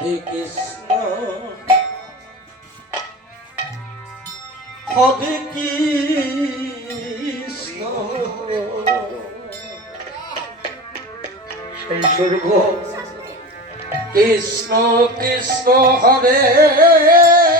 হরে কৃষ্ণ। হরে কৃষ্ণ। সেই স্বর্গ। কৃষ্ণ কৃষ্ণ হরে হরে।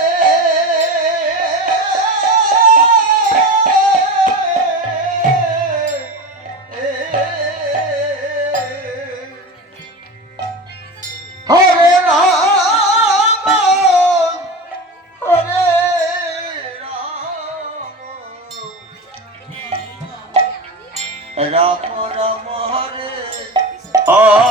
রাম রাম হরে।